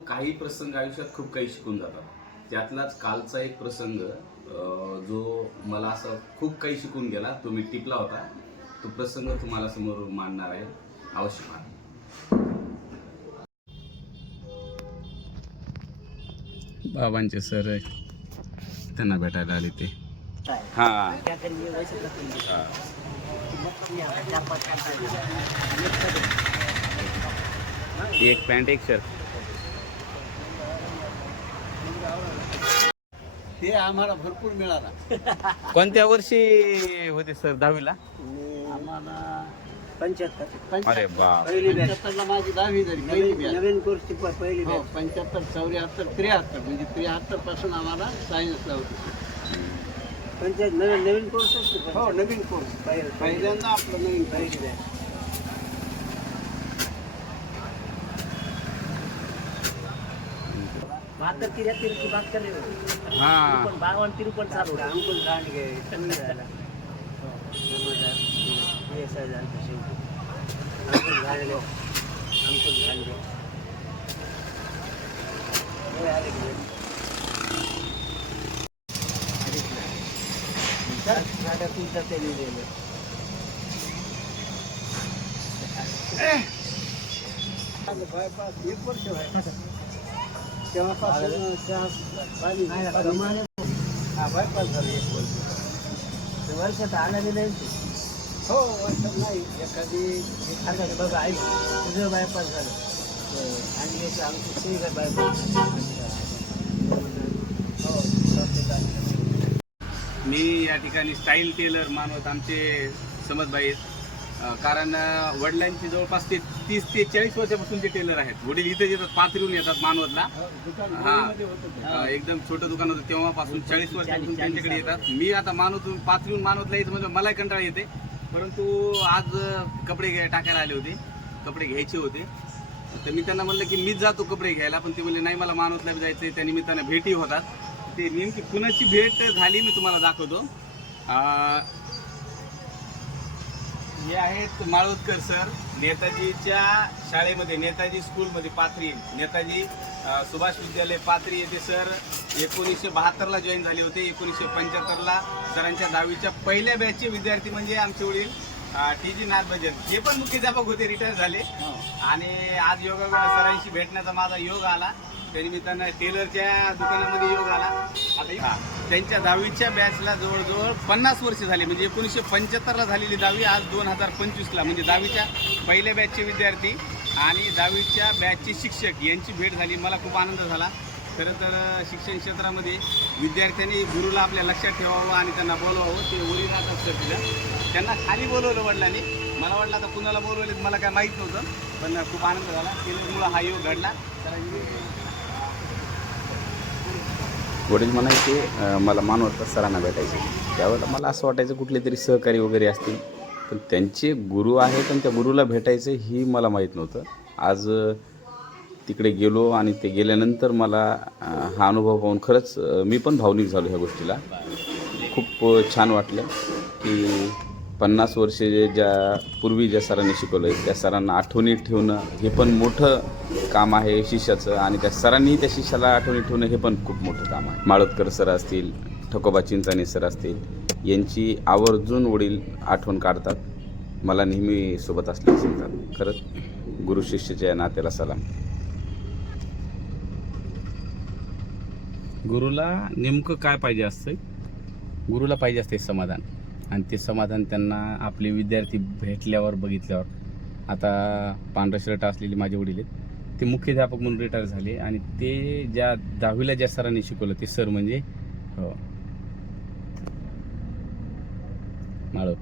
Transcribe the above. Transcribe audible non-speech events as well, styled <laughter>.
काही प्रसंग आयुष्यात खूप काही शिकून जातात. त्यातलाच कालचा एक प्रसंग जो मला असं खूप काही शिकून गेला. तो मी टिपला होता. तो प्रसंग तुम्हाला समोर मांडणार आहे. अवश्य पहा बाबांचे सर त्यांना भेटायला आले ते. हा. एक पॅन्ट एक शर्ट. ते आम्हाला भरपूर मिळाला. <laughs> कोणत्या वर्षी होते सर दहावीला? आम्हाला पंच्याहत्तर. अरे बाप पहिली पंच्याहत्तरला माझी दहावी झाली पहिली batch. नवीन कोर्सची प- पहिली हो batch. पंच्याहत्तर चौऱ्याहत्तर त्र्याहत्तर. म्हणजे त्र्याहत्तरपासून आम्हाला सायन्सला होती. पंचायत नवीन नवीन कोर्स. हो नवीन कोर्स पहिलं- पहिल्यांदा आपलं नवीन पहिली पहिली batch. बहात्तर की बात कर रहे हो तिरुपन बावन तिरुपन चालू होतं. अंकुल दांडगे कमी झाला हो, नमस्कार. हे असं झालं तर शेवटी. नाही? नाही. तर नाटक तुमचं ते लिहिलेलं. बायपास एक वर्ष व्हायचं तेव्हापासून चहा पाणी हा बायपास झालं एक वर्ष ते वर्षात आला बी नाही हो वर्षात नाही एखादी आता ते बघा ऐक तुझं बायपास झालं आणि याचं आमची श्रीगड बायपास हो प्रत्येकाने मी या ठिकाणी स्टाईल टेलर मानवत आमचे समजबाई आहेत. कारण वडिलांची जवळपास ते तीस ते चाळीस वर्षापासून ते टेलर आहेत वडील इथे येतात पाथरीहून येतात मानवतला. हो, हा. एकदम छोटं दुकान होतं तेव्हापासून चाळीस वर्षापासून त्यांच्याकडे येतात. मी आता मानवतून पाथरीहून मानवतला येतं म्हणजे मलाही कंटाळा येते. परंतु आज कपडे घ्या टाकायला आले होते. कपडे घ्यायचे होते. तर मी त्यांना म्हणलं की मीच जातो कपडे घ्यायला पण ते म्हणले नाही मला मानवतला जायचं त्या निमित्तानं भेटी होतात. ते नेमकी कुणाची भेट झाली मी तुम्हाला दाखवतो. हे आहेत माळोदकर सर. नेताजीच्या शाळेमध्ये नेताजी स्कूलमध्ये पाथरी. नेताजी सुभाष विद्यालय पाथरी येथे सर एकोणीसशे बहात्तरला जॉईन झाले होते एकोणीसशे पंच्याहत्तरला. सरांच्या दहावीच्या पहिल्या बॅचचे विद्यार्थी म्हणजे आमचे वडील टी जी नाथभजन. हे पण मुख्याध्यापक होते रिटायर झाले. हो. आणि आज योगा सरांशी भेटण्याचा माझा योग आला. त्यानिमित्तानं टेलरच्या दुकानामध्ये योग आला. आता त्यांच्या दहावीच्या बॅचला जवळजवळ पन्नास वर्ष झाले. म्हणजे एकोणीसशे पंच्याहत्तरला झालेली दहावी आज दोन हजार पंचवीसला. म्हणजे दहावीच्या पहिल्या बॅचचे विद्यार्थी आणि दहावीच्या बॅचचे शिक्षक यांची भेट झाली. मला खूप आनंद झाला. खरं तर शिक्षण क्षेत्रामध्ये विद्यार्थ्यांनी गुरुला आपल्या लक्षात ठेवावं आणि त्यांना बोलवावं. ते वडील असं दिलं त्यांना खाली बोलवलं वडिलांनी. मला वाटलं आता कुणाला बोलवलेत मला काय माहीत नव्हतं. पण खूप आनंद झाला. केल्यामुळं हा योग घडला. तर वडील म्हणायचे मला मानवत सरांना भेटायचे त्यावेळेला मला असं वाटायचं कुठले तरी सहकारी वगैरे असतील. पण त्यांचे गुरु आहेत आणि त्या गुरुला भेटायचं ही मला माहीत नव्हतं. आज तिकडे गेलो आणि ते गेल्यानंतर मला हा अनुभव पाहून खरंच मी पण भावनिक झालो ह्या गोष्टीला. खूप छान वाटलं की पन्नास वर्षे जे ज्या पूर्वी ज्या सरांनी शिकवलं त्या सरांना आठवणीत ठेवणं हे पण मोठं काम आहे शिष्याचं आणि त्या सरांनी त्या शिष्याला आठवणीत ठेवणं हे पण खूप मोठं काम आहे. माळोदकर सर असतील ठकोबा चिंचाने सर असतील यांची आवर्जून वडील आठवण काढतात. मला नेहमी सोबत असल्याचं सांगतात. खरंच गुरु शिष्याच्या या नात्याला सलाम. गुरुला नेमकं काय पाहिजे असतं गुरुला पाहिजे असते समाधान. आणि ते समाधान त्यांना आपले विद्यार्थी भेटल्यावर बघितल्यावर. आता पांढरा शर्ट असलेले माझे वडील आहेत. ते मुख्याध्यापक म्हणून रिटायर झाले आणि ते ज्या दहावीला ज्या सरांनी शिकवलं ते सर म्हणजे हो. माळव